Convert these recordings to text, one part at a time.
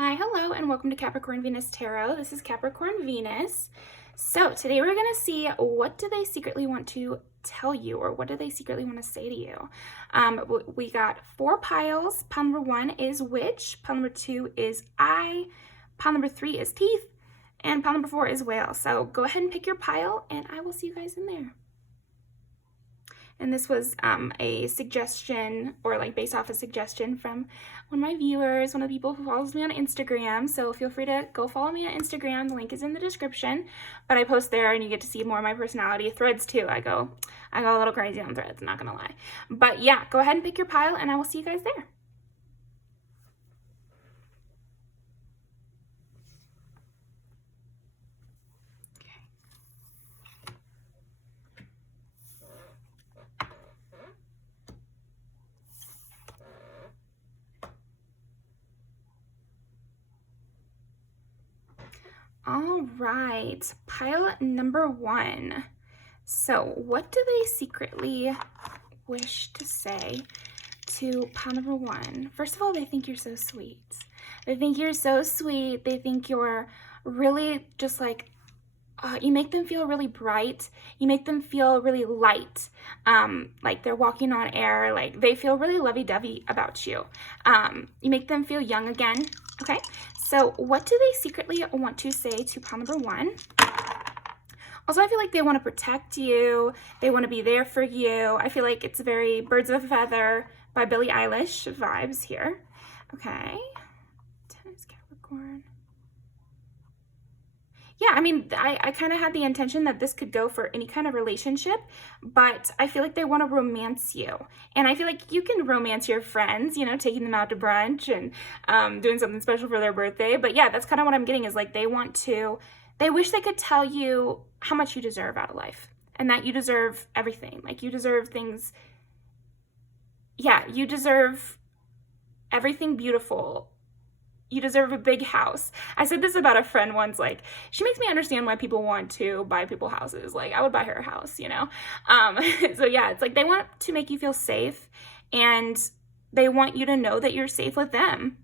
Hi, hello, and welcome to Capricorn Venus Tarot. This is Capricorn Venus. So today we're going to see what do they secretly want to tell you, or what do they secretly want to say to you. We got 4 piles. Pile number 1 is witch. Pile number 2 is eye. Pile number 3 is teeth. And pile number 4 is whale. So go ahead and pick your pile, and I will see you guys in there. And this was a suggestion, or like based off a suggestion from one of my viewers, one of the people who follows me on Instagram. So feel free to go follow me on Instagram. The link is in the description. But I post there and you get to see more of my personality. Threads too. I go a little crazy on threads, not gonna lie. But yeah, go ahead and pick your pile and I will see you guys there. All right, pile number 1. So what do they secretly wish to say to pile number 1? First of all, they think you're so sweet. They think you're so sweet. They think you're really just like, you make them feel really bright. You make them feel really light, like they're walking on air. Like they feel really lovey-dovey about you. You make them feel young again. Okay, so what do they secretly want to say to pile number 1? Also, I feel like they want to protect you. They want to be there for you. I feel like it's very Birds of a Feather by Billie Eilish vibes here. Okay, 10 is Capricorn. Yeah, I mean, I kind of had the intention that this could go for any kind of relationship, but I feel like they want to romance you. And I feel like you can romance your friends, you know, taking them out to brunch and doing something special for their birthday. But yeah, that's kind of what I'm getting is like they wish they could tell you how much you deserve out of life and that you deserve everything. Like you deserve things. Yeah, you deserve everything beautiful. You deserve a big house. I said this about a friend once, like, she makes me understand why people want to buy people houses. Like, I would buy her a house, you know? So yeah, it's like they want to make you feel safe and they want you to know that you're safe with them.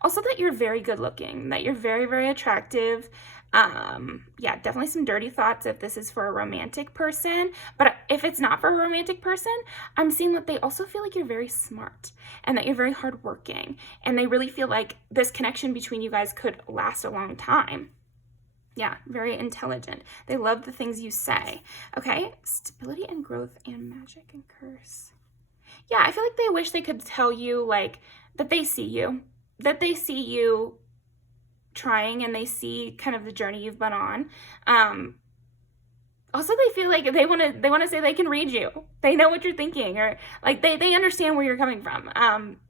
Also that you're very good looking, that you're very, very attractive. Yeah, definitely some dirty thoughts if this is for a romantic person. But if it's not for a romantic person, I'm seeing that they also feel like you're very smart and that you're very hardworking. And they really feel like this connection between you guys could last a long time. Yeah, very intelligent. They love the things you say. Okay, stability and growth and magic and curse. Yeah, I feel like they wish they could tell you like that they see you. That they see you trying and they see kind of the journey you've been on. Also, they feel like they want to say they can read you. They know what you're thinking, or like they understand where you're coming from.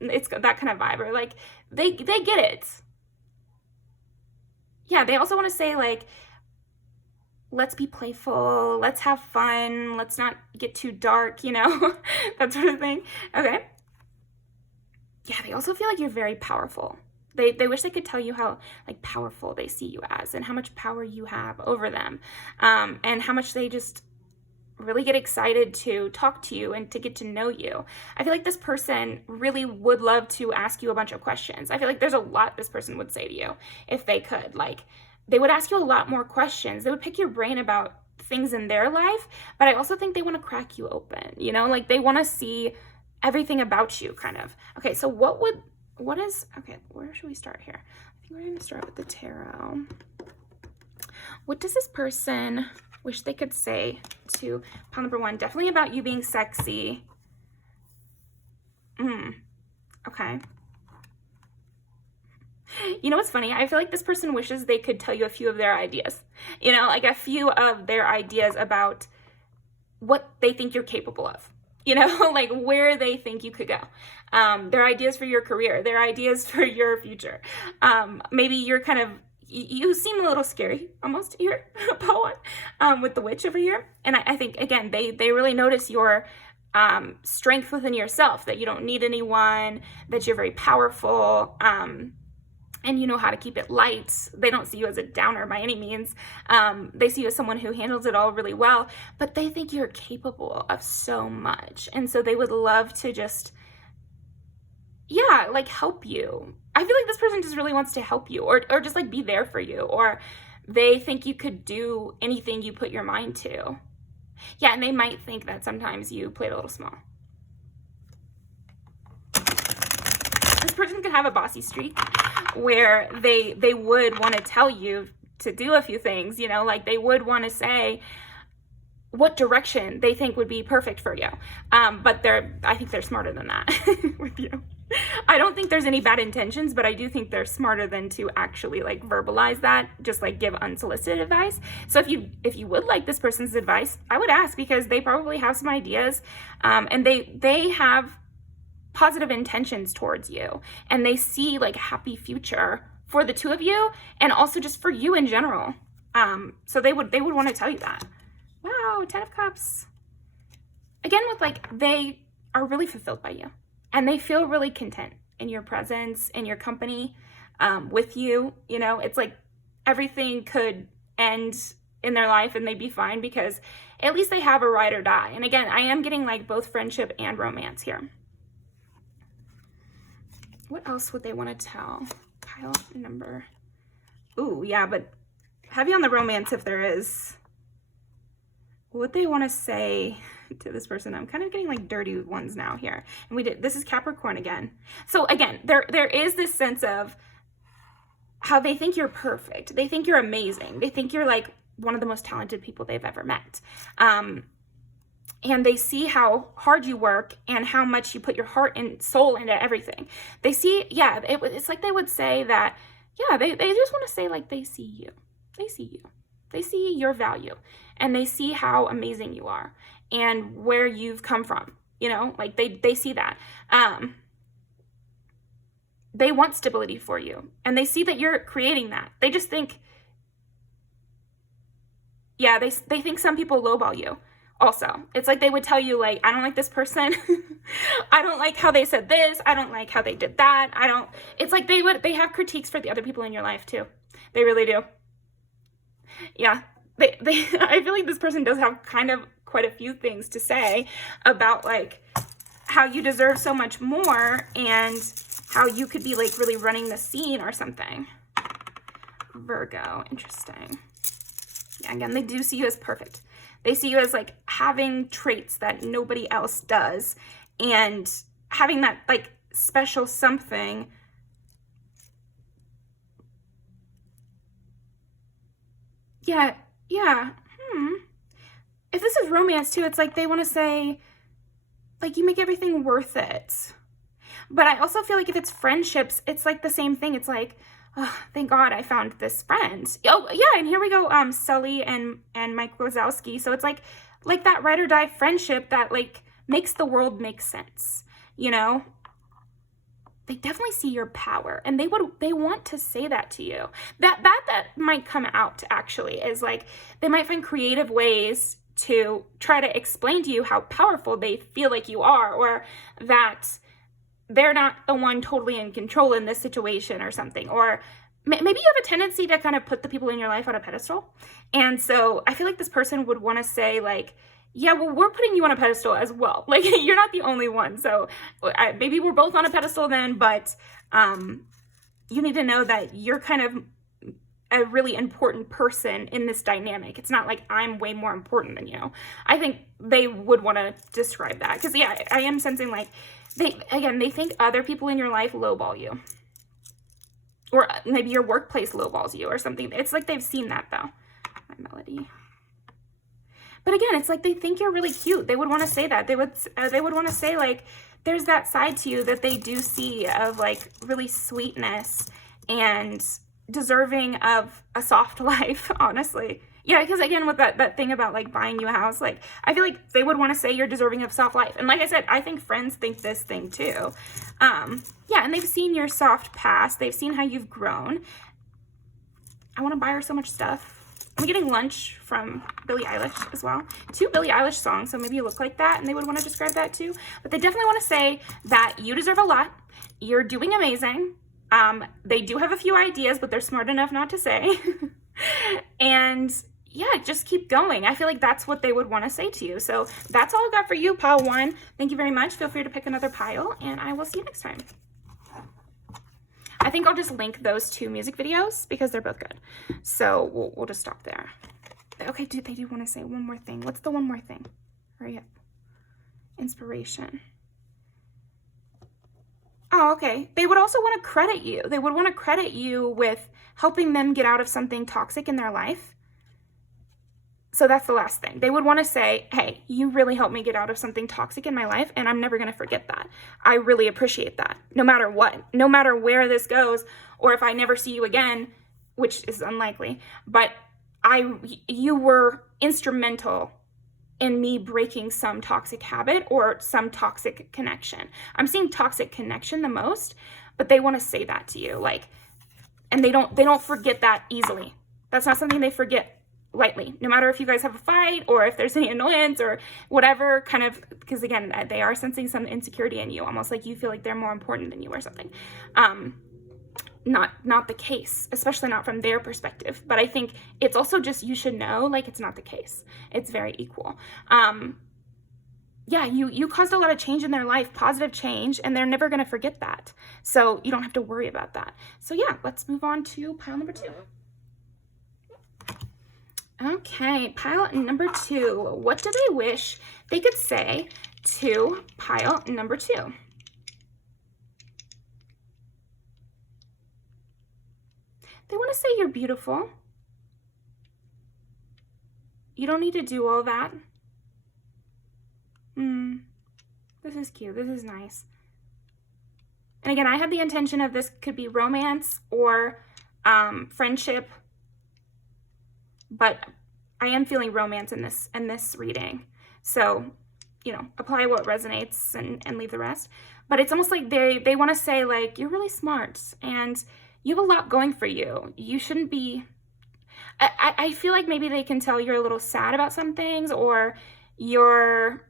It's that kind of vibe, or like they get it. Yeah, they also want to say like, let's be playful, let's have fun, let's not get too dark, you know, that sort of thing. Okay. Yeah, they also feel like you're very powerful. They wish they could tell you how like powerful they see you as and how much power you have over them, and how much they just really get excited to talk to you and to get to know you. I feel like this person really would love to ask you a bunch of questions. I feel like there's a lot this person would say to you if they could. Like they would ask you a lot more questions. They would pick your brain about things in their life, but I also think they want to crack you open, you know, like they want to see everything about you kind of. Okay, so okay, where should we start here? I think we're going to start with the tarot. What does this person wish they could say to pile number 1? Definitely about you being sexy. Okay. You know what's funny? I feel like this person wishes they could tell you a few of their ideas. You know, like a few of their ideas about what they think you're capable of. You know, like where they think you could go. Their ideas for your career, their ideas for your future. Maybe you're kind of, you seem a little scary almost here, poet, with the witch over here. And I think, again, they really notice your strength within yourself, that you don't need anyone, that you're very powerful, and you know how to keep it light. They don't see you as a downer by any means. They see you as someone who handles it all really well, but they think you're capable of so much. And so they would love to just, yeah, like help you I feel like this person just really wants to help you, or just like be there for you, or they think you could do anything you put your mind to. Yeah, and they might think that sometimes you played a little small. This person could have a bossy streak where they would want to tell you to do a few things, you know, like they would want to say what direction they think would be perfect for you. But I think they're smarter than that with you. I don't think there's any bad intentions, but I do think they're smarter than to actually like verbalize that, just like give unsolicited advice. So if you would like this person's advice, I would ask, because they probably have some ideas, and they have positive intentions towards you, and they see like a happy future for the two of you, and also just for you in general. So they would want to tell you that. Wow, 10 of Cups. Again, with like, they are really fulfilled by you, and they feel really content in your presence, in your company, with you. You know, it's like everything could end in their life and they'd be fine, because at least they have a ride or die. And again, I am getting like both friendship and romance here. What else would they want to tell? Pile number. Ooh, yeah, but heavy on the romance if there is. What they want to say to this person. I'm kind of getting like dirty ones now here. And this is Capricorn again. So again, there is this sense of how they think you're perfect. They think you're amazing. They think you're like one of the most talented people they've ever met. And they see how hard you work and how much you put your heart and soul into everything. They see, yeah, it's like they would say that, yeah, they just want to say like they see you. They see you. They see your value, and they see how amazing you are and where you've come from, you know, like they see that. They want stability for you, and they see that you're creating that. They just think, yeah, they think some people lowball you also. It's like they would tell you like, I don't like this person. I don't like how they said this. I don't like how they did that. It's like they have critiques for the other people in your life too. They really do. Yeah, I feel like this person does have kind of quite a few things to say about like how you deserve so much more and how you could be like really running the scene or something. Virgo, interesting. Yeah, again, they do see you as perfect. They see you as like having traits that nobody else does, and having that like special something. Yeah. If this is romance too, it's like they want to say, like, you make everything worth it. But I also feel like if it's friendships, it's like the same thing. It's like, oh, thank God I found this friend. Oh, yeah, and here we go, Sully and Mike Wazowski. So it's like that ride or die friendship that, like, makes the world make sense, you know? They definitely see your power, and they want to say that to you. That might come out, actually, is like they might find creative ways to try to explain to you how powerful they feel like you are, or that they're not the one totally in control in this situation or something. Or maybe you have a tendency to kind of put the people in your life on a pedestal. And so I feel like this person would want to say like, yeah, well, we're putting you on a pedestal as well. Like, you're not the only one. So maybe we're both on a pedestal then, but you need to know that you're kind of a really important person in this dynamic. It's not like I'm way more important than you. I think they would want to describe that. Because, yeah, I am sensing like, they think other people in your life lowball you. Or maybe your workplace lowballs you or something. It's like they've seen that, though. My melody. But again, it's like they think you're really cute. They would want to say that. They would want to say like, there's that side to you that they do see of like really sweetness and deserving of a soft life, honestly. Yeah, because again, with that thing about like buying you a house, like I feel like they would want to say you're deserving of soft life. And like I said, I think friends think this thing too. Yeah, and they've seen your soft past. They've seen how you've grown. I want to buy her so much stuff. I'm getting Lunch from Billie Eilish as well. 2 Billie Eilish songs, so maybe you look like that, and they would want to describe that too. But they definitely want to say that you deserve a lot. You're doing amazing. They do have a few ideas, but they're smart enough not to say. And yeah, just keep going. I feel like that's what they would want to say to you. So that's all I've got for you, pile 1. Thank you very much. Feel free to pick another pile, and I will see you next time. I think I'll just link those 2 music videos because they're both good. So we'll just stop there. Okay, they do want to say one more thing. What's the one more thing? Hurry up. Inspiration. Oh, okay. They would also want to credit you. They would want to credit you with helping them get out of something toxic in their life. So that's the last thing. They would want to say, hey, you really helped me get out of something toxic in my life, and I'm never going to forget that. I really appreciate that. No matter what, no matter where this goes, or if I never see you again, which is unlikely, but you were instrumental in me breaking some toxic habit or some toxic connection. I'm seeing toxic connection the most, but they want to say that to you, like, and they don't forget that easily. That's not something they forget lightly, no matter if you guys have a fight or if there's any annoyance or whatever kind of, because again, they are sensing some insecurity in you, almost like you feel like they're more important than you or something. Not the case, especially not from their perspective. But I think it's also just, you should know, like, it's not the case. It's very equal. Yeah, you caused a lot of change in their life, positive change, and they're never going to forget that. So you don't have to worry about that. So yeah, let's move on to pile number 2. Okay, pile number 2. What do they wish they could say to pile number 2? They want to say you're beautiful. You don't need to do all that. This is cute. This is nice. And again, I had the intention of this could be romance or friendship, but I am feeling romance in this reading. So, you know, apply what resonates and leave the rest. But it's almost like they want to say, like, you're really smart and you have a lot going for you. You shouldn't be... I feel like maybe they can tell you're a little sad about some things, or you're...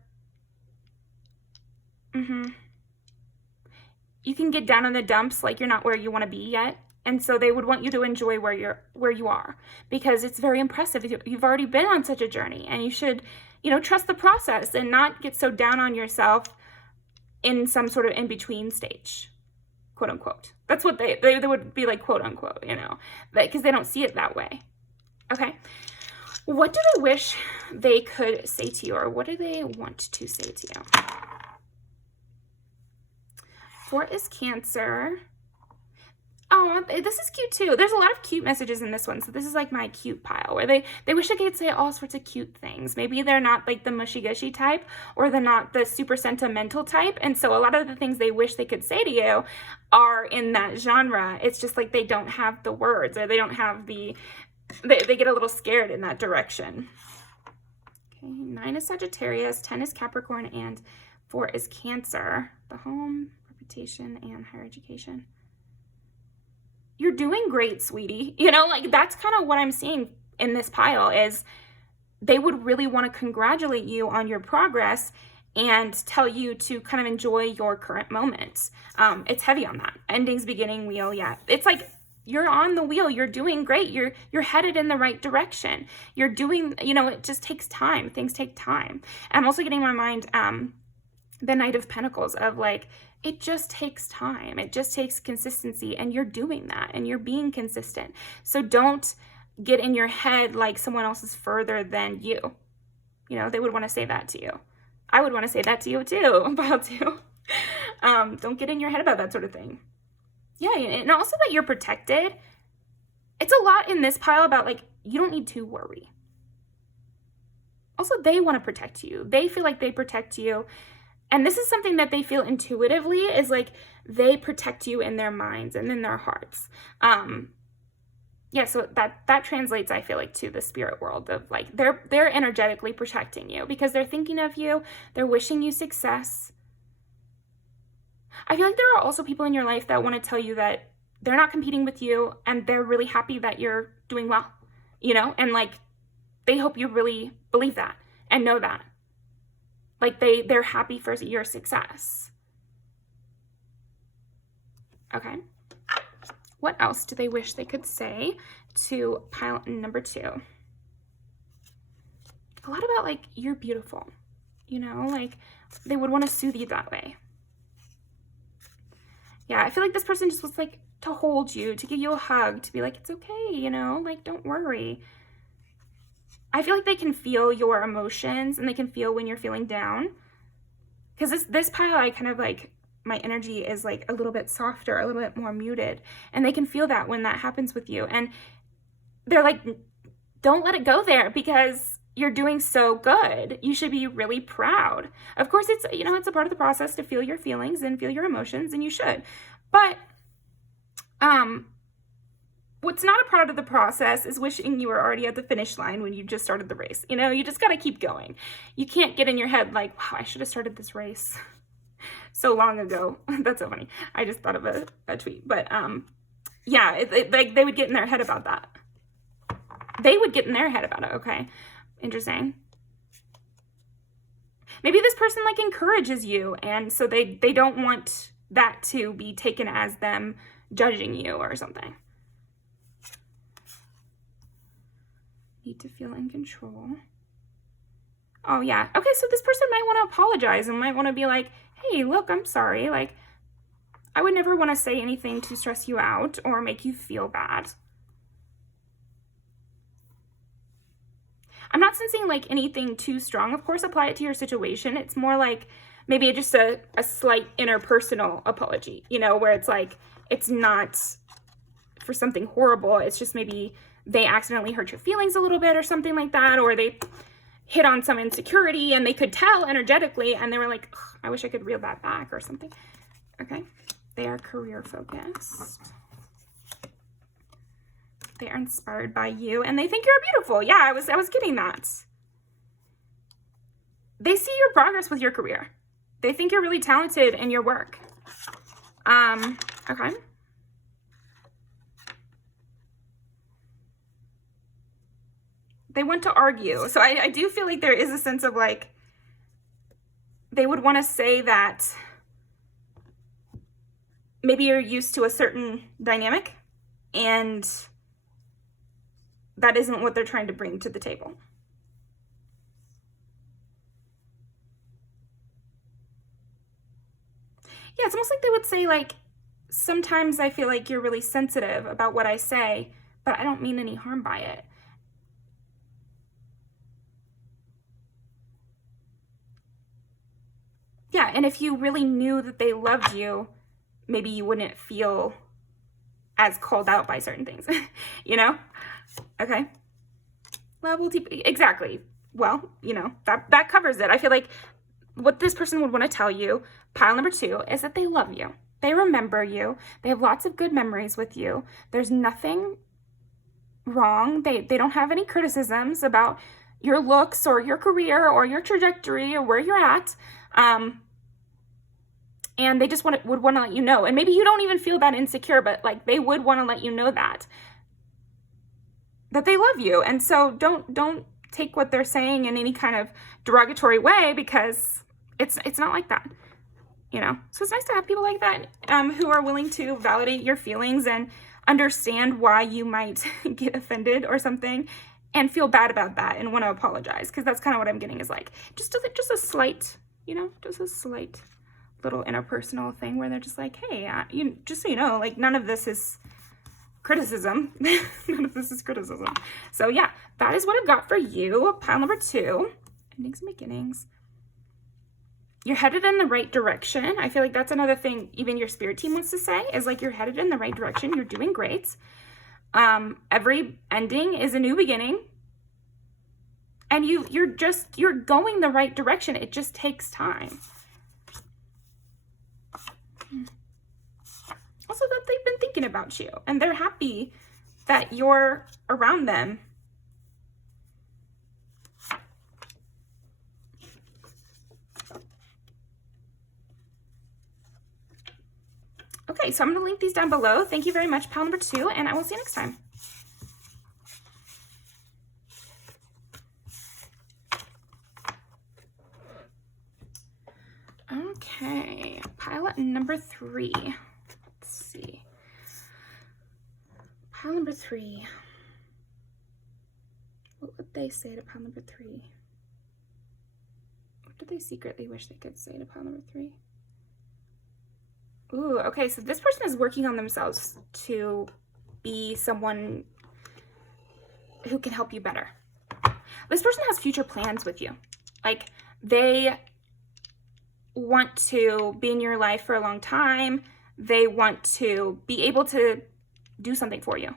You can get down in the dumps, like you're not where you want to be yet. And so they would want you to enjoy where you are, because it's very impressive. You've already been on such a journey, and you should, you know, trust the process and not get so down on yourself in some sort of in-between stage, quote unquote. That's what they would be like, quote unquote, you know, because they don't see it that way. Okay. What do they wish they could say to you, or what do they want to say to you? 4 is Cancer. Oh, this is cute too. There's a lot of cute messages in this one. So this is like my cute pile, where they wish they could say all sorts of cute things. Maybe they're not like the mushy-gushy type, or they're not the super sentimental type. And so a lot of the things they wish they could say to you are in that genre. It's just like they don't have the words, or they don't have the... They get a little scared in that direction. Okay, 9 is Sagittarius, 10 is Capricorn, and 4 is Cancer. The home, reputation, and higher education. You're doing great, sweetie. You know, like, that's kind of what I'm seeing in this pile, is they would really want to congratulate you on your progress and tell you to kind of enjoy your current moment. It's heavy on that. Endings, beginning, wheel, yeah. It's like you're on the wheel. You're doing great. You're headed in the right direction. You're doing, you know, it just takes time. Things take time. I'm also getting in my mind the Knight of Pentacles, of like, it just takes time. It just takes consistency, and you're doing that, and you're being consistent. So don't get in your head like someone else is further than you. You know, they would want to say that to you. I would want to say that to you too, pile 2. Don't get in your head about that sort of thing. Yeah, and also that you're protected. It's a lot in this pile about, like, you don't need to worry. Also, they want to protect you. They feel like they protect you. And this is something that they feel intuitively, is like they protect you in their minds and in their hearts. Yeah, so that translates, I feel like, to the spirit world of, like, they're energetically protecting you because they're thinking of you. They're wishing you success. I feel like there are also people in your life that want to tell you that they're not competing with you, and they're really happy that you're doing well, you know, and like they hope you really believe that and know that. Like they're happy for your success. Okay. What else do they wish they could say to pile number 2? A lot about, like, you're beautiful, you know, like they would want to soothe you that way. Yeah, I feel like this person just was like to hold you, to give you a hug, to be like, it's okay, you know, like, don't worry. I feel like they can feel your emotions and they can feel when you're feeling down. Because this pile, I kind of like, my energy is like a little bit softer, a little bit more muted. And they can feel that when that happens with you. And they're like, don't let it go there because you're doing so good. You should be really proud. Of course, it's, you know, it's a part of the process to feel your feelings and feel your emotions, and you should. But what's not a part of the process is wishing you were already at the finish line when you just started the race. You know, you just got to keep going. You can't get in your head like, wow, I should have started this race so long ago. That's so funny. I just thought of a tweet. But yeah, like they would get in their head about that. They would get in their head about it. Okay. Interesting. Maybe this person like encourages you, and so they don't want that to be taken as them judging you or something. Need to feel in control. Oh yeah. Okay, so this person might want to apologize and might want to be like, hey, look, I'm sorry. Like, I would never want to say anything to stress you out or make you feel bad. I'm not sensing like anything too strong. Of course, apply it to your situation. It's more like maybe just a slight interpersonal apology, you know, where it's like, it's not for something horrible. It's just maybe they accidentally hurt your feelings a little bit or something like that, or they hit on some insecurity and they could tell energetically and they were like, I wish I could reel that back or something. Okay. They are career focused. They are inspired by you and they think you're beautiful. Yeah, I was getting that. They see your progress with your career. They think you're really talented in your work. Okay. They want to argue. So I do feel like there is a sense of like, they would want to say that maybe you're used to a certain dynamic and that isn't what they're trying to bring to the table. Yeah, it's almost like they would say like, sometimes I feel like you're really sensitive about what I say, but I don't mean any harm by it. Yeah, and if you really knew that they loved you, maybe you wouldn't feel as called out by certain things, you know? Okay. Level deep, exactly. Well, you know, that covers it. I feel like what this person would want to tell you, pile number 2, is that they love you. They remember you. They have lots of good memories with you. There's nothing wrong. They don't have any criticisms about your looks or your career or your trajectory or where you're at. And they just would want to let you know. And maybe you don't even feel that insecure, but like they would want to let you know that they love you. And so don't take what they're saying in any kind of derogatory way, because it's not like that, you know? So it's nice to have people like that who are willing to validate your feelings and understand why you might get offended or something and feel bad about that and want to apologize. Because that's kind of what I'm getting is like, just a slight, you know, just a slight little interpersonal thing where they're just like, hey, just so you know, like none of this is criticism. None of this is criticism. So yeah, that is what I've got for you. Pile number 2, endings and beginnings. You're headed in the right direction. I feel like that's another thing even your spirit team wants to say is like, you're headed in the right direction. You're doing great. Every ending is a new beginning. And you're going the right direction. It just takes time. Also that they've been thinking about you and they're happy that you're around them. Okay, so I'm going to link these down below. Thank you very much, pile number 2, and I will see you next time. Okay, pile number 3. Let's see. Pile number 3. What would they say to pile number 3? What do they secretly wish they could say to pile number 3? Ooh, okay, so this person is working on themselves to be someone who can help you better. This person has future plans with you. Like, they want to be in your life for a long time. They want to be able to do something for you.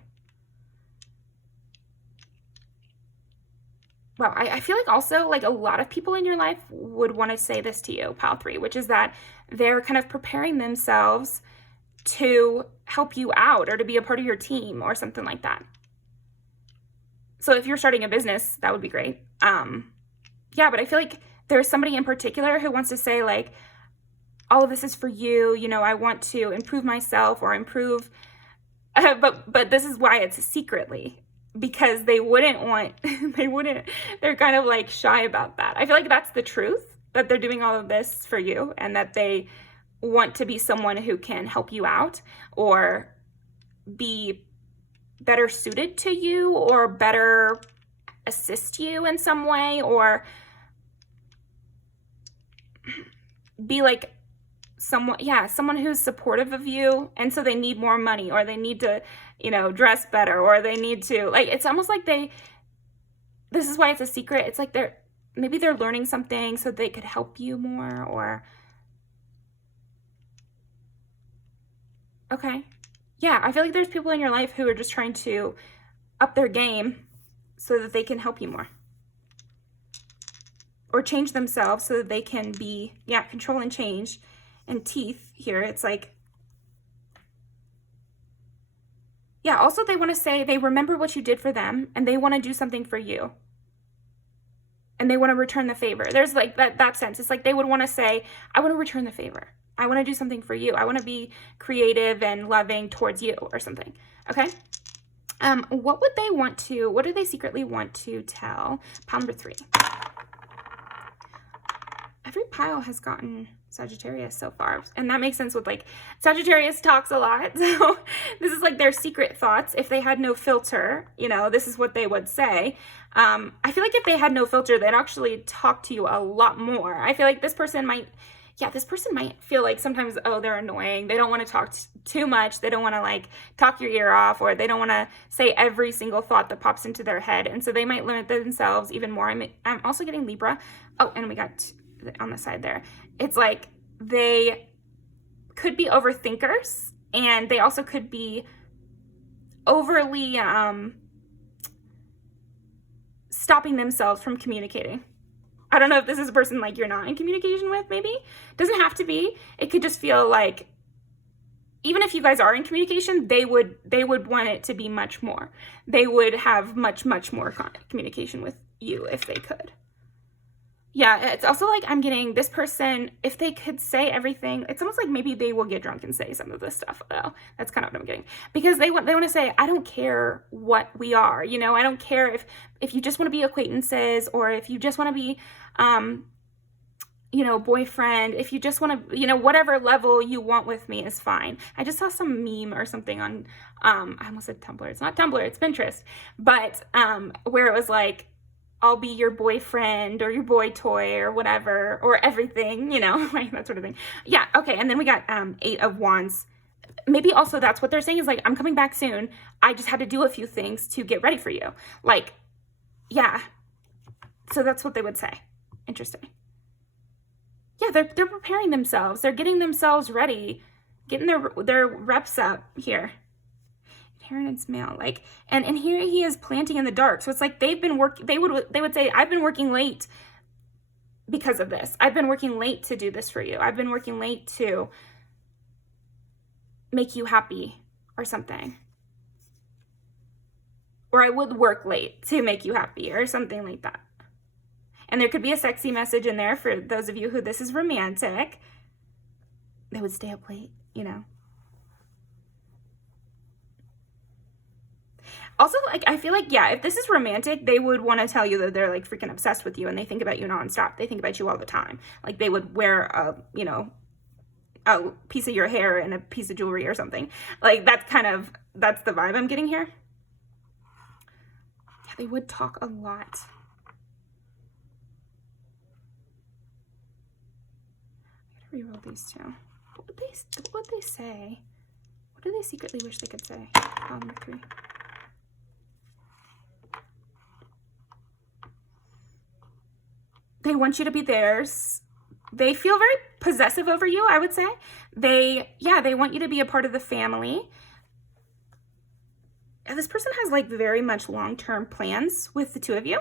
Wow, I feel like also, like, a lot of people in your life would want to say this to you, pile 3, which is that they're kind of preparing themselves to help you out or to be a part of your team or something like that. So if you're starting a business, that would be great. Yeah, but I feel like there's somebody in particular who wants to say, like, all of this is for you. You know, I want to improve myself or improve, but this is why it's secretly, because they wouldn't want, they're kind of like shy about that. I feel like that's the truth, that they're doing all of this for you and that they want to be someone who can help you out or be better suited to you or better assist you in some way or be like someone who's supportive of you. And so they need more money or they need to, you know, dress better or they need to, like, it's almost like this is why it's a secret. It's like maybe they're learning something so they could help you more or, okay. Yeah, I feel like there's people in your life who are just trying to up their game so that they can help you more. Or change themselves so that they can be, control and change. And teeth here, it's like, also they want to say they remember what you did for them and they want to do something for you. And they want to return the favor. There's like that sense. It's like they would want to say, I want to return the favor. I want to do something for you. I want to be creative and loving towards you or something. Okay? What do they secretly want to tell? Pile number 3. Every pile has gotten Sagittarius so far. And that makes sense with, like, Sagittarius talks a lot. So this is like their secret thoughts. If they had no filter, you know, this is what they would say. I feel like if they had no filter, they'd actually talk to you a lot more. I feel like this person might feel like sometimes, oh, they're annoying. They don't want to talk too much. They don't want to, like, talk your ear off, or they don't want to say every single thought that pops into their head. And so they might limit themselves even more. I'm also getting Libra. Oh, and we got on the side there. It's like they could be overthinkers, and they also could be overly stopping themselves from communicating. I don't know if this is a person like you're not in communication with, maybe. Doesn't have to be. It could just feel like even if you guys are in communication, they would want it to be much more. They would have much more communication with you if they could. Yeah, it's also like I'm getting this person, if they could say everything, it's almost like maybe they will get drunk and say some of this stuff, though. That's kind of what I'm getting. Because they want to say, I don't care what we are, you know, I don't care if you just want to be acquaintances, or if you just want to be, you know, boyfriend, if you just want to, you know, whatever level you want with me is fine. I just saw some meme or something on, I almost said Tumblr. It's not Tumblr, it's Pinterest. But where it was like, I'll be your boyfriend or your boy toy or whatever, or everything, you know, like that sort of thing. Yeah, okay, and then we got 8 of Wands. Maybe also that's what they're saying is like, I'm coming back soon. I just had to do a few things to get ready for you. Like, yeah, so that's what they would say. Interesting. Yeah, they're preparing themselves. They're getting themselves ready, getting their reps up here. Inheritance male, like, and here he is planting in the dark. So it's like they've been they would say, I've been working late because of this. I've been working late to do this for you. I've been working late to make you happy or something. Or I would work late to make you happy or something like that. And there could be a sexy message in there for those of you who this is romantic. They would stay up late, you know. Also, like, I feel like, yeah, if this is romantic, they would want to tell you that they're, like, freaking obsessed with you and they think about you nonstop. They think about you all the time. Like, they would wear a, you know, a piece of your hair and a piece of jewelry or something. Like, that's the vibe I'm getting here. Yeah, they would talk a lot. I gotta reroll these two. would they say? What do they secretly wish they could say? Pile number 3. They want you to be theirs. They feel very possessive over you, I would say. They want you to be a part of the family. And this person has like very much long-term plans with the two of you.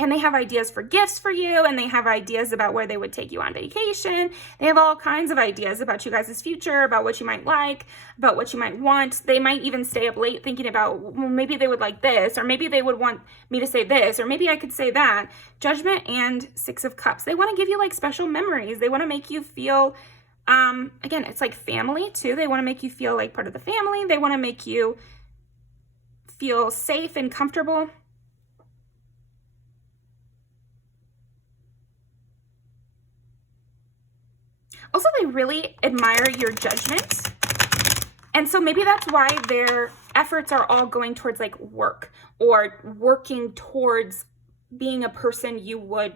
And they have ideas for gifts for you, and they have ideas about where they would take you on vacation. They have all kinds of ideas about you guys' future, about what you might like, about what you might want. They might even stay up late thinking about, well, maybe they would like this, or maybe they would want me to say this, or maybe I could say that. Judgment and 6 of Cups. They want to give you like special memories. They want to make you feel, again, it's like family too. They want to make you feel like part of the family. They want to make you feel safe and comfortable. Also, they really admire your judgment. And so maybe that's why their efforts are all going towards like work, or working towards being a person you would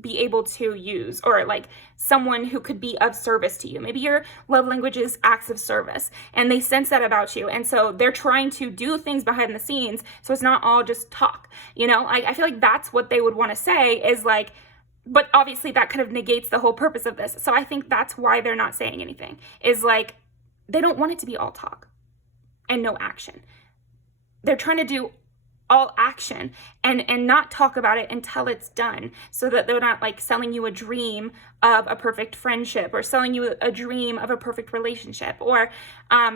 be able to use, or like someone who could be of service to you. Maybe your love language is acts of service, and they sense that about you. And so they're trying to do things behind the scenes, so it's not all just talk. You know, I feel like that's what they would want to say, is like, but obviously that kind of negates the whole purpose of this. So I think that's why they're not saying anything, is like, they don't want it to be all talk and no action. They're trying to do all action and not talk about it until it's done, so that they're not like selling you a dream of a perfect friendship, or selling you a dream of a perfect relationship, or,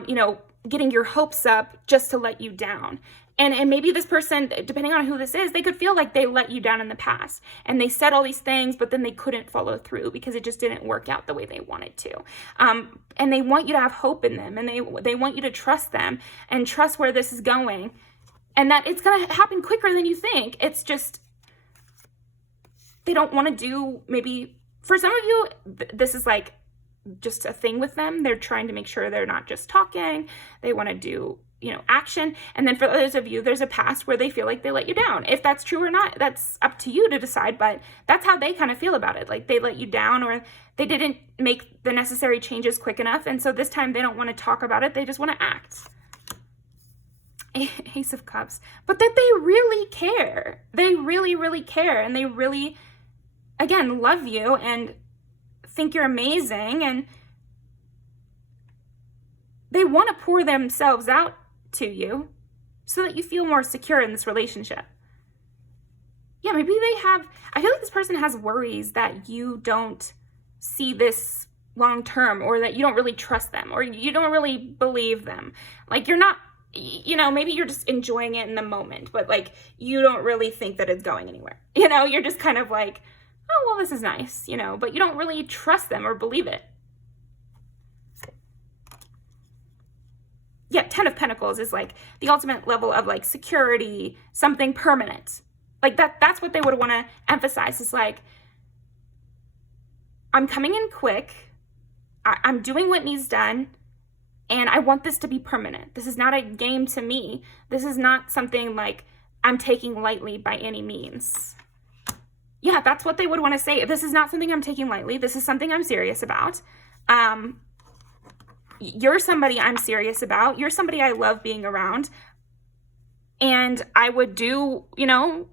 you know, getting your hopes up just to let you down. And maybe this person, depending on who this is, they could feel like they let you down in the past, and they said all these things, but then they couldn't follow through because it just didn't work out the way they wanted to. And they want you to have hope in them, and they want you to trust them and trust where this is going, and that it's going to happen quicker than you think. It's just, they don't want to do, maybe for some of you, this is like just a thing with them. They're trying to make sure they're not just talking. They want to do, you know, action. And then for those of you, there's a past where they feel like they let you down. If that's true or not, that's up to you to decide, but that's how they kind of feel about it. Like they let you down, or they didn't make the necessary changes quick enough. And so this time they don't want to talk about it. They just want to act. Ace of Cups. But that they really care. They really, really care. And they really, again, love you and think you're amazing. And they want to pour themselves out to you so that you feel more secure in this relationship. Yeah, maybe they have, I feel like this person has worries that you don't see this long term, or that you don't really trust them, or you don't really believe them. Like you're not, you know, maybe you're just enjoying it in the moment, but like you don't really think that it's going anywhere. You know, you're just kind of like, oh, well, this is nice, you know, but you don't really trust them or believe it. Yeah, 10 of Pentacles is like the ultimate level of like security, something permanent. Like that's what they would want to emphasize, is like, I'm coming in quick, I'm doing what needs done, and I want this to be permanent. This is not a game to me. This is not something like I'm taking lightly by any means. Yeah, that's what they would want to say. This is not something I'm taking lightly. This is something I'm serious about. You're somebody I'm serious about. You're somebody I love being around. And I would do, you know,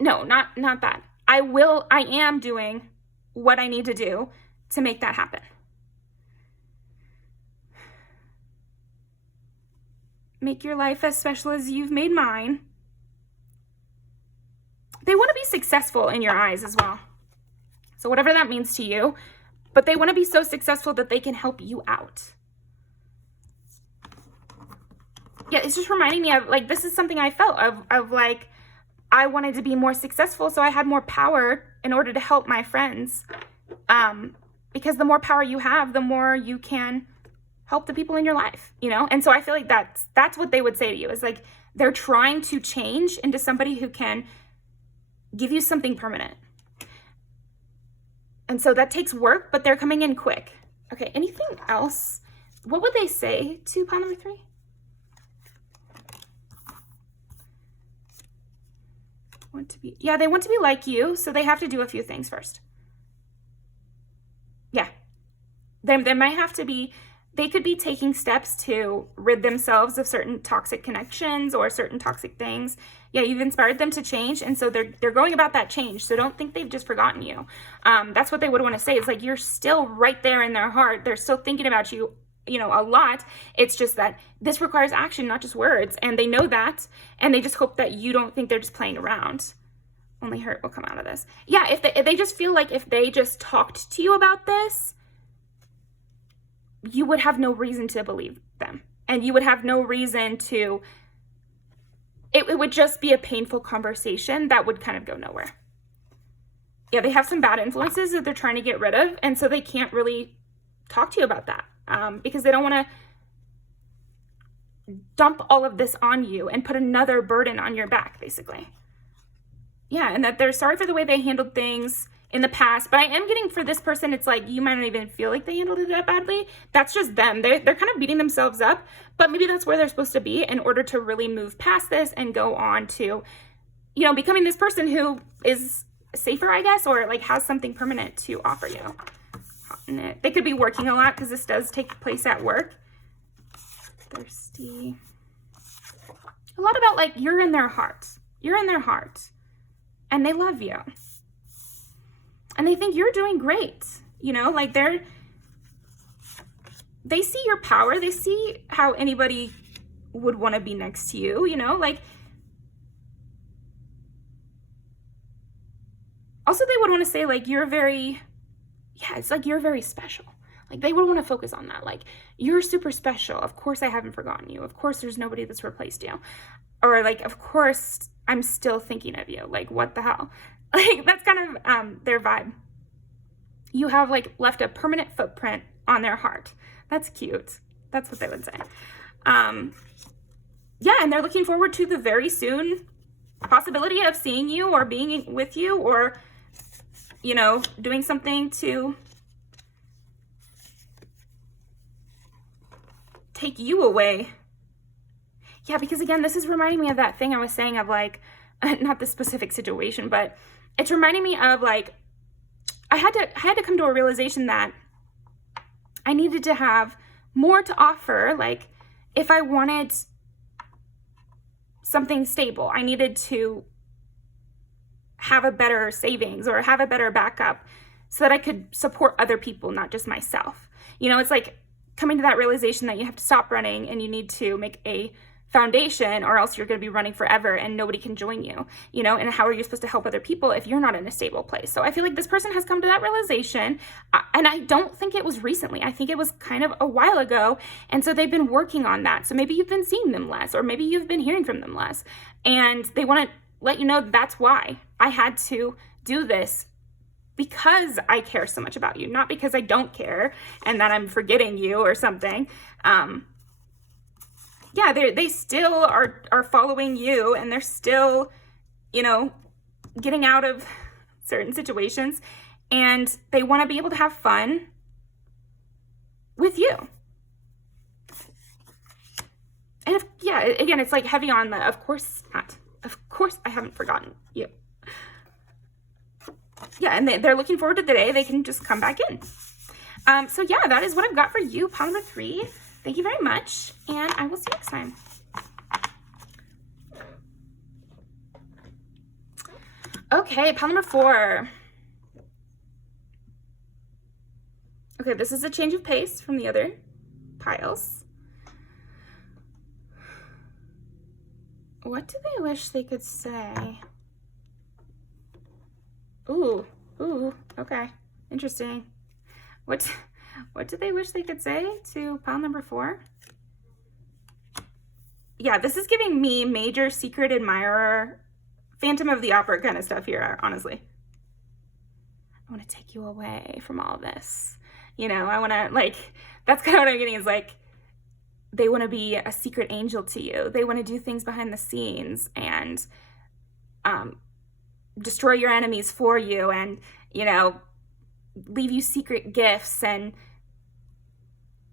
no, not that. I am doing what I need to do to make that happen. Make your life as special as you've made mine. They want to be successful in your eyes as well. So whatever that means to you, but they want to be so successful that they can help you out. Yeah, it's just reminding me of, like, this is something I felt of like, I wanted to be more successful, so I had more power in order to help my friends. Because the more power you have, the more you can help the people in your life, you know? And so I feel like that's what they would say to you, is like, they're trying to change into somebody who can give you something permanent. And so that takes work, but they're coming in quick. Okay, anything else? What would they say to pile number 3? They want to be like you, so they have to do a few things first. There might have to be, they could be taking steps to rid themselves of certain toxic connections or certain toxic things. Yeah, you've inspired them to change, and so they're going about that change. So don't think they've just forgotten you. That's what they would want to say. It's like, you're still right there in their heart. They're still thinking about you, you know, a lot. It's just that this requires action, not just words, and they know that, and they just hope that you don't think they're just playing around. Only hurt will come out of this. Yeah, if they just feel like if they just talked to you about this, you would have no reason to believe them, and you would have no reason to, it would just be a painful conversation that would kind of go nowhere. Yeah, they have some bad influences that they're trying to get rid of, and so they can't really talk to you about that because they don't want to dump all of this on you and put another burden on your back, basically. Yeah, and that they're sorry for the way they handled things in the past, but I am getting for this person, it's like you might not even feel like they handled it that badly. That's just them. They're kind of beating themselves up, but maybe that's where they're supposed to be in order to really move past this and go on to, you know, becoming this person who is safer, I guess, or like has something permanent to offer you. They could be working a lot because this does take place at work. Thirsty. A lot about like, you're in their heart. You're in their heart. And they love you. And they think you're doing great. You know, like they see your power. They see how anybody would want to be next to you, you know, like. Also, they would want to say like, you're very, yeah, it's like you're very special. Like they would want to focus on that. Like, you're super special. Of course I haven't forgotten you. Of course there's nobody that's replaced you. Or like, of course I'm still thinking of you. Like, what the hell? Like, that's kind of their vibe. You have like left a permanent footprint on their heart. That's cute. That's what they would say. Yeah, and they're looking forward to the very soon possibility of seeing you or being with you or, you know, doing something to take you away. Yeah, because again, this is reminding me of that thing I was saying of like, not this specific situation, but it's reminding me of like, I had to come to a realization that I needed to have more to offer. Like, if I wanted something stable, I needed to have a better savings or have a better backup so that I could support other people, not just myself. You know, it's like coming to that realization that you have to stop running and you need to make a foundation, or else you're going to be running forever and nobody can join you, you know. And how are you supposed to help other people if you're not in a stable place? So I feel like this person has come to that realization, and I don't think it was recently. I think it was kind of a while ago, and so they've been working on that. So maybe you've been seeing them less, or maybe you've been hearing from them less, and they want to let you know that's why I had to do this, because I care so much about you, not because I don't care and that I'm forgetting you or something. Yeah, they still are following you, and they're still, you know, getting out of certain situations, and they want to be able to have fun with you. And if, yeah, again, it's like heavy on the, of course not. Of course I haven't forgotten you. Yeah, and they're looking forward to the day they can just come back in. So yeah, that is what I've got for you, pile number 3. Thank you very much, and I will see you next time. Okay, pile number 4. Okay, this is a change of pace from the other piles. What do they wish they could say? Ooh, okay, interesting. What do they wish they could say to pile number 4? Yeah, this is giving me major secret admirer, Phantom of the Opera kind of stuff here, honestly. I want to take you away from all this. You know, I want to, like, that's kind of what I'm getting is like, they want to be a secret angel to you. They want to do things behind the scenes and destroy your enemies for you, and, you know, leave you secret gifts. And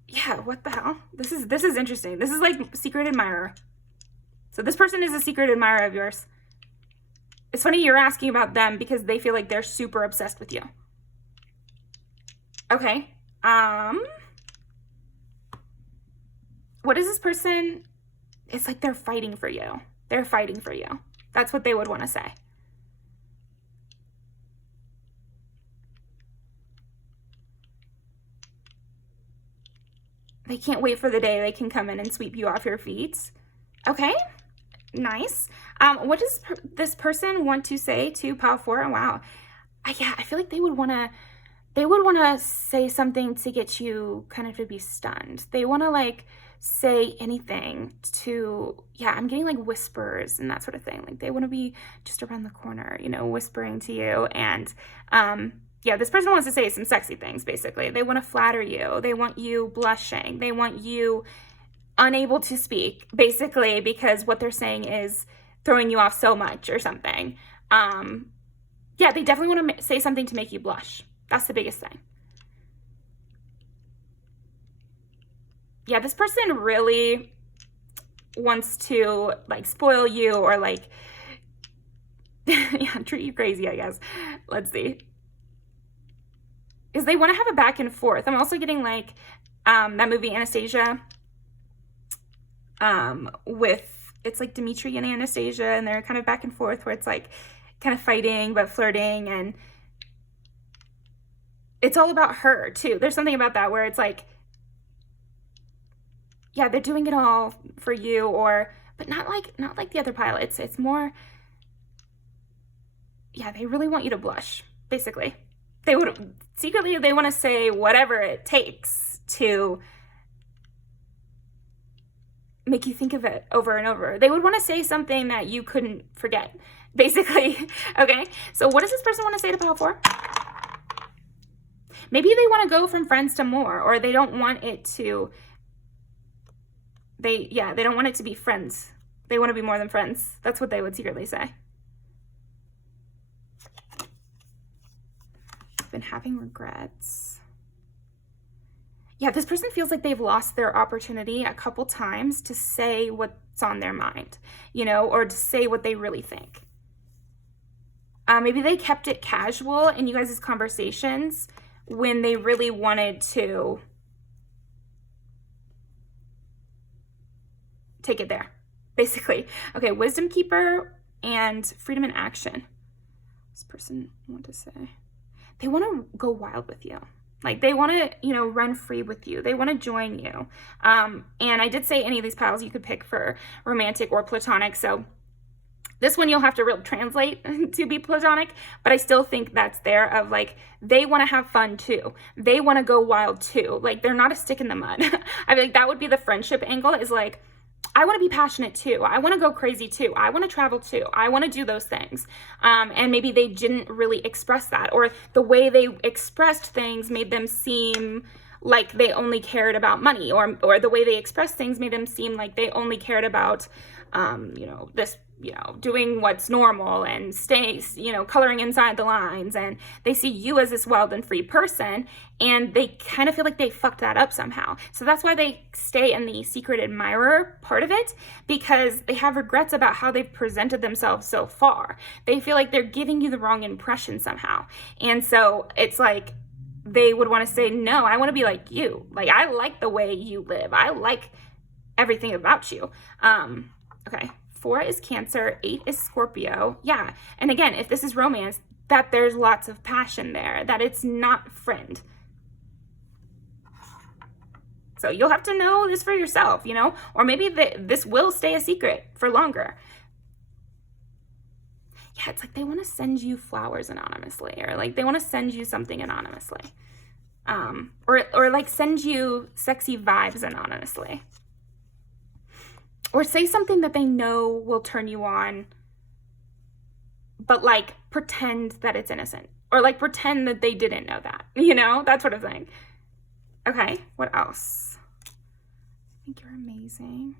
yeah, what the hell? This is interesting. This is like secret admirer. So this person is a secret admirer of yours. It's funny you're asking about them because they feel like they're super obsessed with you. Okay. What is this person? It's like they're fighting for you. They're fighting for you. That's what they would want to say. They can't wait for the day they can come in and sweep you off your feet. Okay, nice. What does this person want to say to pile 4? Wow. Yeah, I feel like they would want to say something to get you kind of to be stunned. They want to like say anything to, yeah, I'm getting like whispers and that sort of thing. Like they want to be just around the corner, you know, whispering to you. And yeah, this person wants to say some sexy things, basically. They want to flatter you. They want you blushing. They want you unable to speak, basically, because what they're saying is throwing you off so much or something. Yeah, they definitely want to say something to make you blush. That's the biggest thing. Yeah, this person really wants to like spoil you or like, yeah, treat you crazy, I guess. Let's see. Is they want to have a back and forth. I'm also getting like that movie Anastasia with, it's like Dimitri and Anastasia, and they're kind of back and forth where it's like kind of fighting but flirting, and it's all about her too. There's something about that where it's like, yeah, they're doing it all for you, or but not like the other pile. It's more, yeah, they really want you to blush, basically. They would secretly, they want to say whatever it takes to make you think of it over and over. They would want to say something that you couldn't forget, basically. Okay, so what does this person want to say to pile 4? Maybe they want to go from friends to more, or they don't want it to, they don't want it to be friends. They want to be more than friends. That's what they would secretly say. Been having regrets. Yeah, this person feels like they've lost their opportunity a couple times to say what's on their mind, you know, or to say what they really think. Maybe they kept it casual in you guys' conversations when they really wanted to take it there, basically. Okay, wisdom keeper and freedom in action. This person want to say, they want to go wild with you. Like they want to, you know, run free with you. They want to join you. And I did say any of these piles you could pick for romantic or platonic. So this one you'll have to really translate to be platonic, but I still think that's there of like, they want to have fun too. They want to go wild too. Like they're not a stick in the mud. I feel like that would be the friendship angle, is like, I want to be passionate too. I want to go crazy too. I want to travel too. I want to do those things. And maybe they didn't really express that, or the way they expressed things made them seem like they only cared about money, or the way they expressed things made them seem like they only cared about, you know, this, you know, doing what's normal and stay, you know, coloring inside the lines. And they see you as this wild and free person, and they kind of feel like they fucked that up somehow. So that's why they stay in the secret admirer part of it, because they have regrets about how they've presented themselves so far. They feel like they're giving you the wrong impression somehow. And so it's like, they would want to say, no, I want to be like you. Like, I like the way you live. I like everything about you. Okay. 4 is Cancer, 8 is Scorpio. Yeah. And again, if this is romance, that there's lots of passion there, that it's not friend. So you'll have to know this for yourself, you know, or maybe this will stay a secret for longer. Yeah, it's like they want to send you flowers anonymously, or like they want to send you something anonymously. Or like send you sexy vibes anonymously. Or say something that they know will turn you on, but like pretend that it's innocent. Or like pretend that they didn't know that, you know, that sort of thing. Okay, what else? I think you're amazing.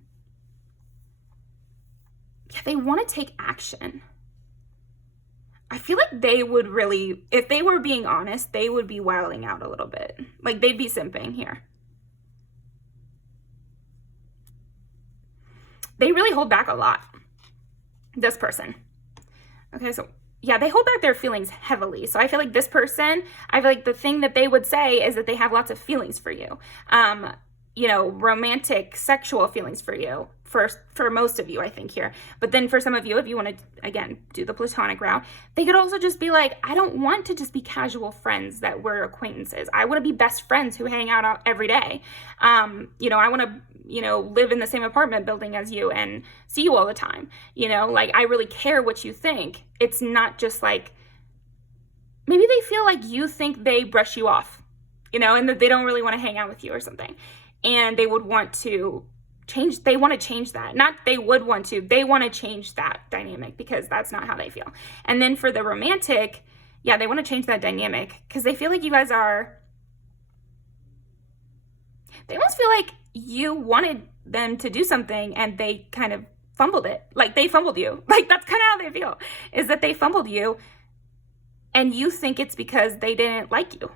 Yeah, they want to take action. I feel like they would really, if they were being honest, they would be wilding out a little bit. Like they'd be simping here. They really hold back a lot, this person. Okay, so yeah, they hold back their feelings heavily. So I feel like this person, I feel like the thing that they would say is that they have lots of feelings for you. You know, romantic, sexual feelings for you, for most of you, I think here. But then for some of you, if you want to, again, do the platonic route, they could also just be like, I don't want to just be casual friends that we're acquaintances. I want to be best friends who hang out every day. You know, I want to, you know, live in the same apartment building as you and see you all the time. You know, like, I really care what you think. It's not just like, maybe they feel like you think they brush you off, you know, and that they don't really want to hang out with you or something. And they would want to change, they want to change that. Not they would want to, they want to change that dynamic because that's not how they feel. And then for the romantic, yeah, they want to change that dynamic because they feel like you guys are, they almost feel like you wanted them to do something and they kind of fumbled it. Like they fumbled you. Like that's kind of how they feel, is that they fumbled you and you think it's because they didn't like you.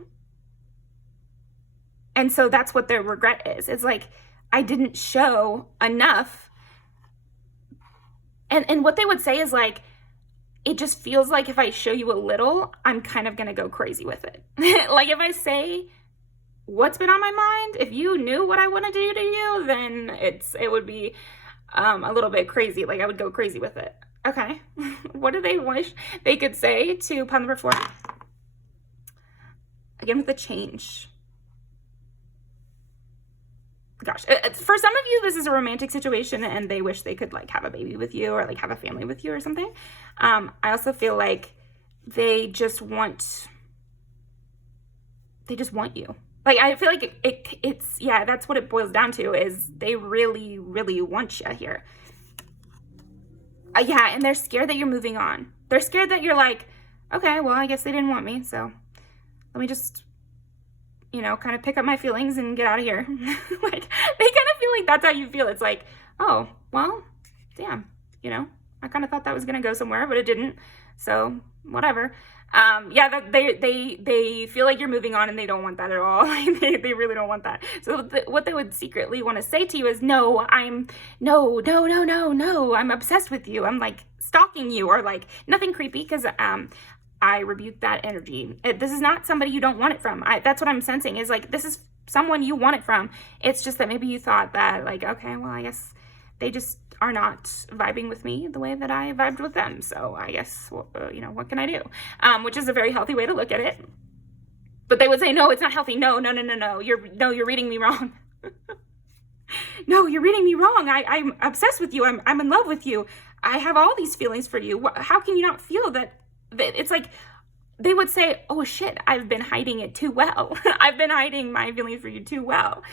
And so that's what their regret is. It's like, I didn't show enough. And what they would say is like, it just feels like if I show you a little, I'm kind of going to go crazy with it. Like if I say what's been on my mind, if you knew what I want to do to you, then it would be a little bit crazy. Like I would go crazy with it. Okay. What do they wish they could say to pile number 4? Again, with the change. Gosh, for some of you, this is a romantic situation and they wish they could like have a baby with you or like have a family with you or something. I also feel like they just want you. Like, I feel like it's, yeah, that's what it boils down to, is they really, really want you here. Yeah, and they're scared that you're moving on. They're scared that you're like, okay, well, I guess they didn't want me, so let me just, you know, kind of pick up my feelings and get out of here. Like, they kind of feel like that's how you feel. It's like, oh, well, damn, you know, I kind of thought that was going to go somewhere, but it didn't. So whatever. Yeah, that they feel like you're moving on and they don't want that at all. Like, they really don't want that. So what they would secretly want to say to you is, no, I'm obsessed with you. I'm like stalking you, or like nothing creepy, because I rebuke that energy. This is not somebody you don't want it from. That's what I'm sensing, is like, this is someone you want it from. It's just that maybe you thought that like, okay, well, I guess they just are not vibing with me the way that I vibed with them. So I guess, well, you know, what can I do? Which is a very healthy way to look at it. But they would say, no, it's not healthy. No. You're reading me wrong. No, you're reading me wrong. I'm obsessed with you. I'm in love with you. I have all these feelings for you. How can you not feel that? It's like, they would say, oh shit, I've been hiding it too well. I've been hiding my feelings for you too well.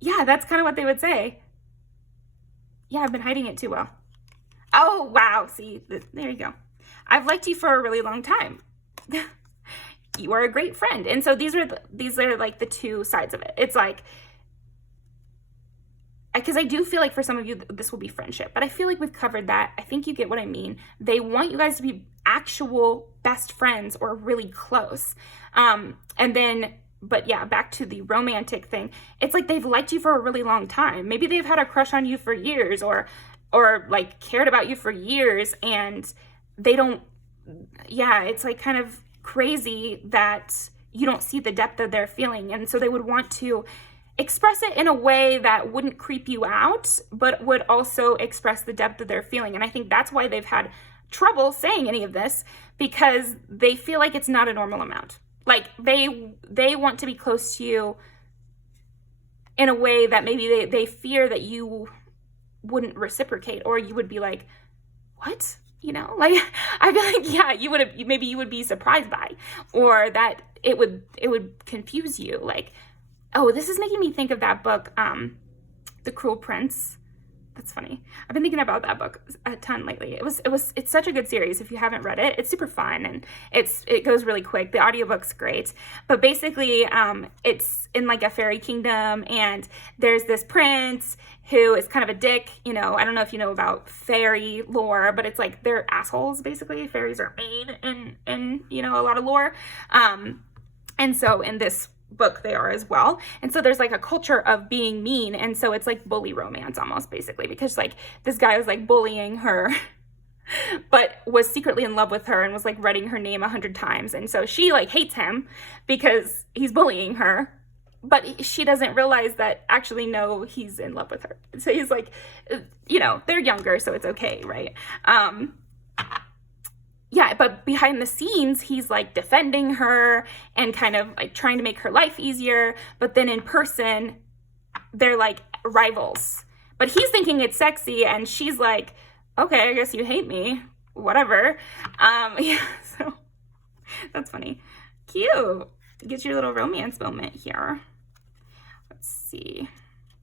Yeah, that's kind of what they would say. Yeah, I've been hiding it too well. Oh, wow. See, there you go. I've liked you for a really long time. You are a great friend. And so these are like the two sides of it. It's like, because I do feel like for some of you, this will be friendship, but I feel like we've covered that. I think you get what I mean. They want you guys to be actual best friends or really close. But yeah, back to the romantic thing. It's like they've liked you for a really long time. Maybe they've had a crush on you for years, or like cared about you for years, and they don't, yeah, it's like kind of crazy that you don't see the depth of their feeling. And so they would want to express it in a way that wouldn't creep you out, but would also express the depth of their feeling. And I think that's why they've had trouble saying any of this, because they feel like it's not a normal amount. Like they want to be close to you in a way that maybe they fear that you wouldn't reciprocate, or you would be like, what? You know, like, I feel like, yeah, maybe you would be surprised by, or that it would confuse you. Like, oh, this is making me think of that book, The Cruel Prince. That's funny. I've been thinking about that book a ton lately. It's such a good series. If you haven't read it, it's super fun, and it goes really quick. The audiobook's great. But basically, it's in like a fairy kingdom, and there's this prince who is kind of a dick. You know, I don't know if you know about fairy lore, but it's like they're assholes, basically. Fairies are mean in you know, a lot of lore. And so in this book they are as well. And so there's like a culture of being mean, and so it's like bully romance almost, basically, because like this guy was like bullying her but was secretly in love with her and was like writing her name 100 times. And so she like hates him because he's bullying her, but she doesn't realize that actually, no, he's in love with her. So he's like, you know, they're younger, so it's okay, right? Yeah, but behind the scenes, he's like defending her and kind of like trying to make her life easier. But then in person, they're like rivals. But he's thinking it's sexy, and she's like, okay, I guess you hate me, whatever. Yeah, so that's funny. Cute. Get your little romance moment here. Let's see.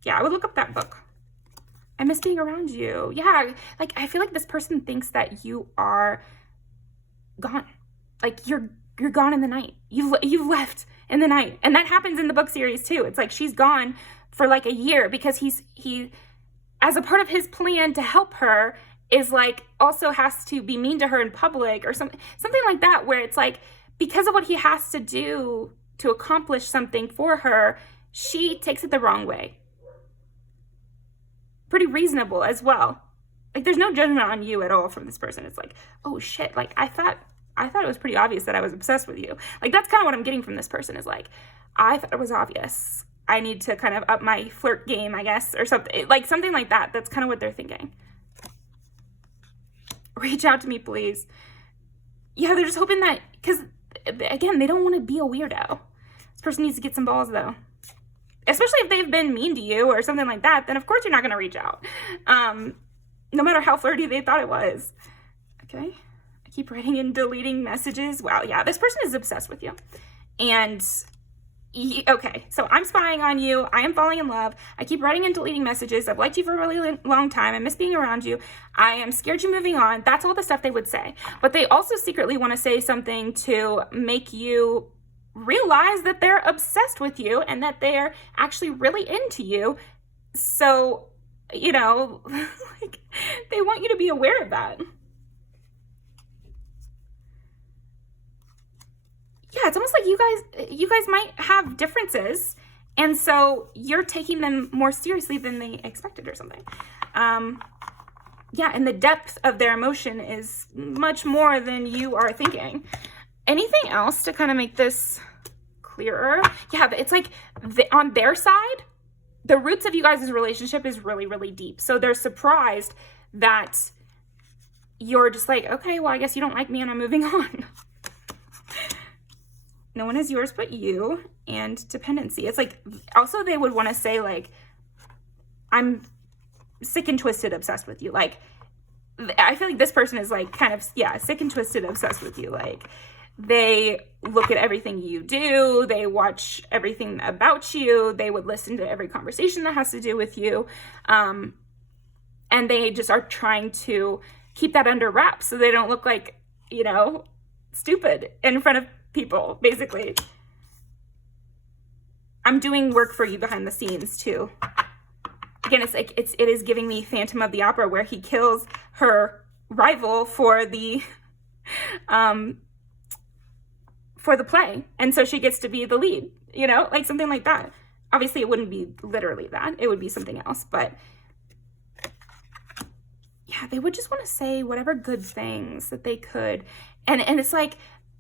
Yeah, I would look up that book. I miss being around you. Yeah, like I feel like this person thinks that you are gone. Like you're gone in the night. You've left in the night. And that happens in the book series too. It's like she's gone for like a year because he as a part of his plan to help her is like also has to be mean to her in public or something like that, where it's like because of what he has to do to accomplish something for her, she takes it the wrong way. Pretty reasonable as well. Like there's no judgment on you at all from this person. It's like, oh shit, like I thought it was pretty obvious that I was obsessed with you. Like that's kind of what I'm getting from this person is like, I thought it was obvious. I need to kind of up my flirt game, I guess, or something like that. That's kind of what they're thinking. Reach out to me, please. Yeah, they're just hoping that, because again, they don't want to be a weirdo. This person needs to get some balls though. Especially if they've been mean to you or something like that, then of course you're not going to reach out. No matter how flirty they thought it was. Okay. I keep writing and deleting messages. Wow. Yeah. This person is obsessed with you. And okay. So I'm spying on you. I am falling in love. I keep writing and deleting messages. I've liked you for a really long time. I miss being around you. I am scared you're moving on. That's all the stuff they would say. But they also secretly want to say something to make you realize that they're obsessed with you and that they're actually really into you. So, you know, like they want you to be aware of that. Yeah, it's almost like you guys might have differences, and so you're taking them more seriously than they expected or something. Yeah, and the depth of their emotion is much more than you are thinking. Anything else to kind of make this clearer? Yeah, it's like on their side, the roots of you guys' relationship is really, really deep. So they're surprised that you're just like, okay, well, I guess you don't like me and I'm moving on. No one is yours but you, and dependency. It's like, also they would want to say like, I'm sick and twisted obsessed with you. Like, I feel like this person is like kind of, yeah, sick and twisted obsessed with you. Like, they look at everything you do. They watch everything about you. They would listen to every conversation that has to do with you. And they just are trying to keep that under wraps so they don't look like, you know, stupid in front of people, basically. I'm doing work for you behind the scenes too. Again, it's like it is giving me Phantom of the Opera, where he kills her rival for the play, and so she gets to be the lead, you know, like something like that. Obviously it wouldn't be literally that, it would be something else, but yeah, they would just want to say whatever good things that they could. And it's like,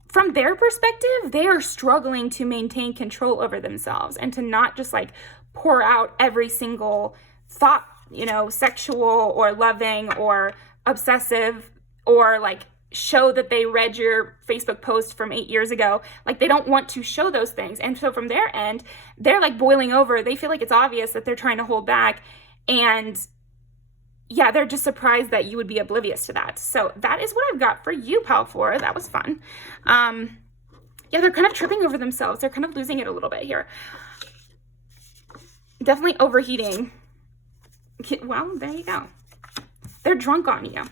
from their perspective, they are struggling to maintain control over themselves and to not just like pour out every single thought, you know, sexual or loving or obsessive, or like show that they read your Facebook post from 8 years ago. Like, they don't want to show those things. And so from their end, they're like boiling over. They feel like it's obvious that they're trying to hold back. And yeah, they're just surprised that you would be oblivious to that. So that is what I've got for you, pal 4. That was fun. Yeah, they're kind of tripping over themselves. They're kind of losing it a little bit here. Definitely overheating. Well, there you go. They're drunk on you.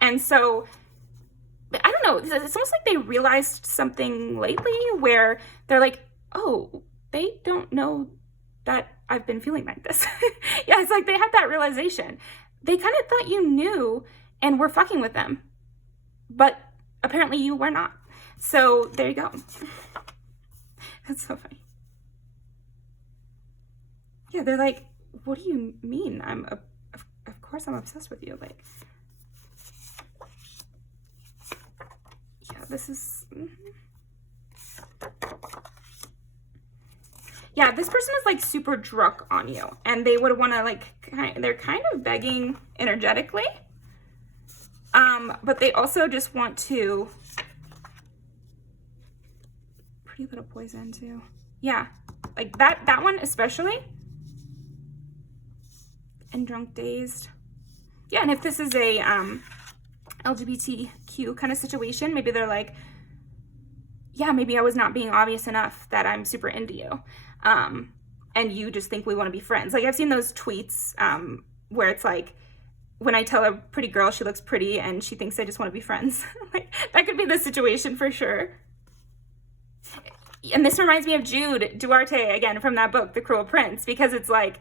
And so, I don't know, it's almost like they realized something lately where they're like, oh, they don't know that I've been feeling like this. Yeah, it's like they had that realization. They kind of thought you knew and were fucking with them, but apparently you were not. So there you go. That's so funny. Yeah, they're like, what do you mean? Of course I'm obsessed with you. Like, this is... Yeah, this person is like super drunk on you, and they would want to like, they're kind of begging energetically, but they also just want to, pretty little poison too. Yeah, like that one especially, and drunk dazed. Yeah, and if this is a LGBTQ kind of situation, maybe they're like, yeah, maybe I was not being obvious enough that I'm super into you. And you just think we want to be friends. Like I've seen those tweets where it's like, when I tell a pretty girl she looks pretty and she thinks I just want to be friends. Like that could be the situation for sure. And this reminds me of Jude Duarte again from that book, The Cruel Prince, because it's like,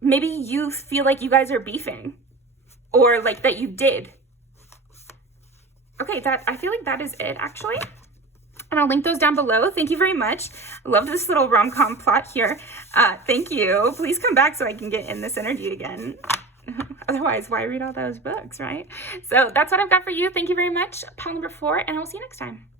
maybe you feel like you guys are beefing, or like that you did. Okay, I feel like that is it actually. And I'll link those down below. Thank you very much. I love this little rom-com plot here. Thank you. Please come back so I can get in this energy again. Otherwise, why read all those books, right? So that's what I've got for you. Thank you very much. Pile number 4, and I will see you next time.